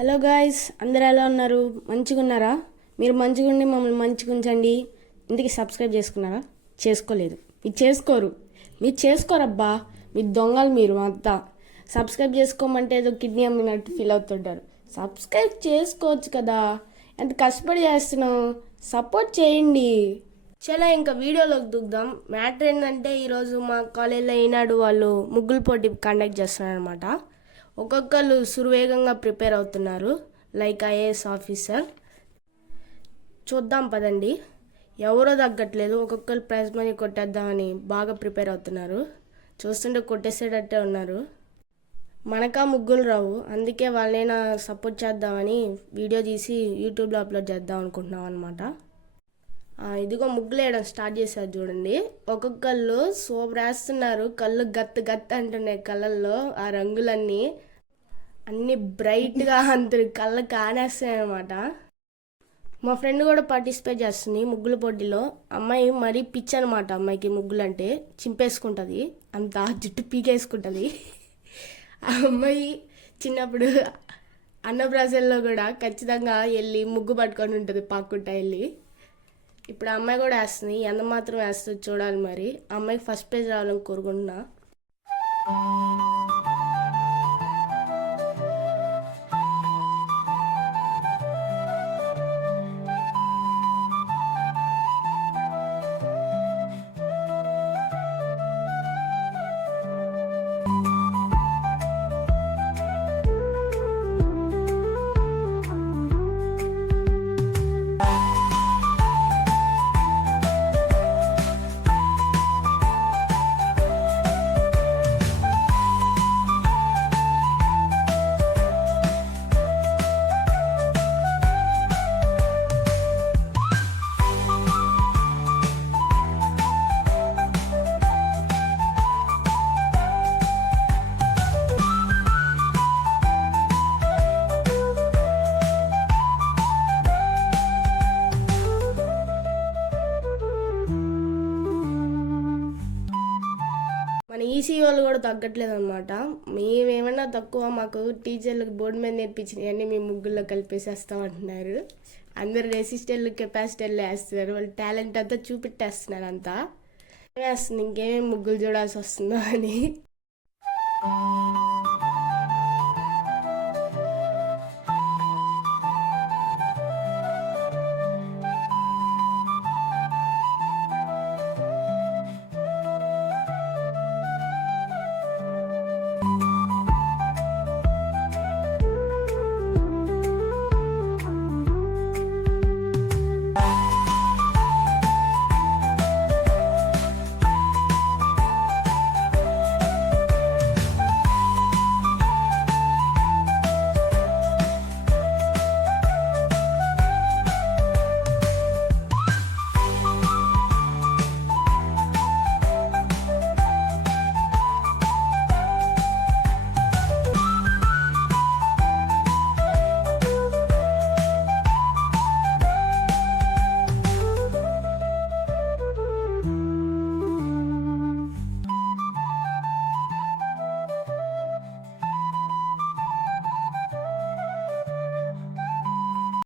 Hello guys, అందరు ఎలా ఉన్నారు? మంచిగా ఉన్నారా? మీరు మంచిగా ఉండి మమ్మల్ని మంచిగా ఉంచండి. ఇంటికి సబ్స్క్రైబ్ చేసుకున్నారా? చేసుకోలేదు. మీరు చేసుకోరబ్బా. మీ దొంగలు మీరు అంతా. సబ్స్క్రైబ్ చేసుకోమంటే ఏదో కిడ్నీ అమ్మినట్టు ఫీల్ అవుతుంటారు. సబ్స్క్రైబ్ చేసుకోవచ్చు కదా, ఎంత కష్టపడి చేస్తున్నాం. సపోర్ట్ చేయండి. చాలా ఇంకా వీడియోలోకి దిగుదాం. మ్యాటర్ ఏంటంటే ఈరోజు మా కాలేజీలో ఈనాడు వాళ్ళు ముగ్గులు పోటీ కండక్ట్ చేస్తున్నారు అనమాట. ఒక్కొక్కరు సురవేగంగా ప్రిపేర్ అవుతున్నారు, లైక్ ఐఏఎస్ ఆఫీసర్. చూద్దాం పదండి. ఎవరో తగ్గట్లేదు, ఒక్కొక్కరు ప్రైజ్ మనీ కొట్టేద్దామని బాగా ప్రిపేర్ అవుతున్నారు. చూస్తుంటే కొట్టేసేటట్టే ఉన్నారు. మనకా ముగ్గులు రావు, అందుకే వాళ్ళైనా సపోర్ట్ చేద్దామని వీడియో తీసి యూట్యూబ్లో అప్లోడ్ చేద్దాం అనుకుంటున్నాం అనమాట. ఇదిగో ముగ్గులు వేయడం స్టార్ట్ చేశారు చూడండి. ఒక్కొక్కళ్ళు సూపర్ వేస్తున్నారు. కళ్ళు గత్తు అంటున్నాయి కళ్ళల్లో. ఆ రంగులన్నీ అన్నీ బ్రైట్గా అందరు కళ్ళకి ఆనేస్తాయి అనమాట. మా ఫ్రెండ్ కూడా పార్టిసిపేట్ చేస్తుంది ముగ్గుల పోటీలో. అమ్మాయి మరీ పిచ్చి అనమాట. అమ్మాయికి ముగ్గులు అంటే చింపేసుకుంటుంది, అంతా జుట్టు పీకేసుకుంటుంది. ఆ అమ్మాయి చిన్నప్పుడు అన్నప్రాసల్లో కూడా ఖచ్చితంగా వెళ్ళి ముగ్గు పట్టుకొని ఉంటుంది, పాక్కుంటా వెళ్ళి. ఇప్పుడు అమ్మాయి కూడా వేస్తుంది. ఎంత మాత్రం వేస్తుంది చూడాలి. మరి అమ్మాయికి ఫస్ట్ ప్రైజ్ రావాలని కోరుకుంటున్నా. మన ఈసీ వాళ్ళు కూడా తగ్గట్లేదు అనమాట. మేమేమన్నా తక్కువ, మాకు టీచర్లకు బోర్డు మీద నేర్పించినవన్నీ మేము ముగ్గుల్లో కలిపేసేస్తాం అంటున్నారు. అందరు రెసిస్టర్లు కెపాసిటర్లు వేస్తున్నారు. వాళ్ళు టాలెంట్ అంతా చూపెట్టేస్తున్నారు. అంతా వేస్తుంది, ఇంకేమేమి ముగ్గులు చూడాల్సి వస్తుందో అని.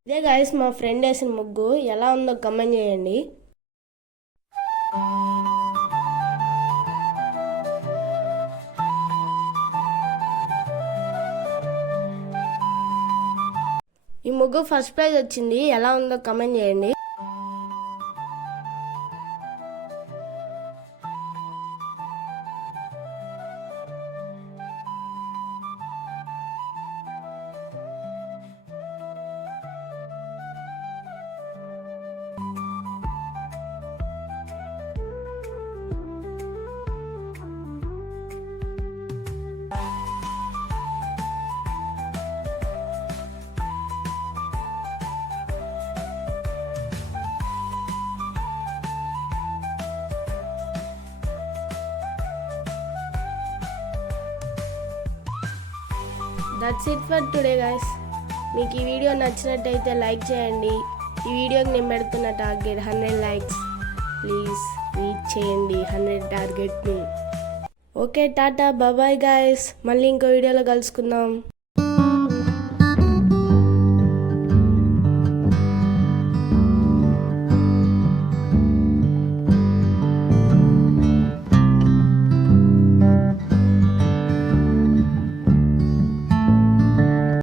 ఇదే గాయస్ మా ఫ్రెండ్ వేసిన ముగ్గు. ఎలా ఉందో కమెంట్ చేయండి. ఈ ముగ్గు ఫస్ట్ ప్రైజ్ వచ్చింది. ఎలా ఉందో కమెంట్ చేయండి. That's it for today guys. మీకు ఈ వీడియో నచ్చినట్టయితే లైక్ చేయండి. ఈ వీడియోకి నేను పెడుతున్న టార్గెట్ 100 లైక్స్. ప్లీజ్ రీచ్ చేయండి 100 టార్గెట్ని. Okay, tata, bye guys. మళ్ళీ ఇంకో వీడియోలో కలుసుకుందాం.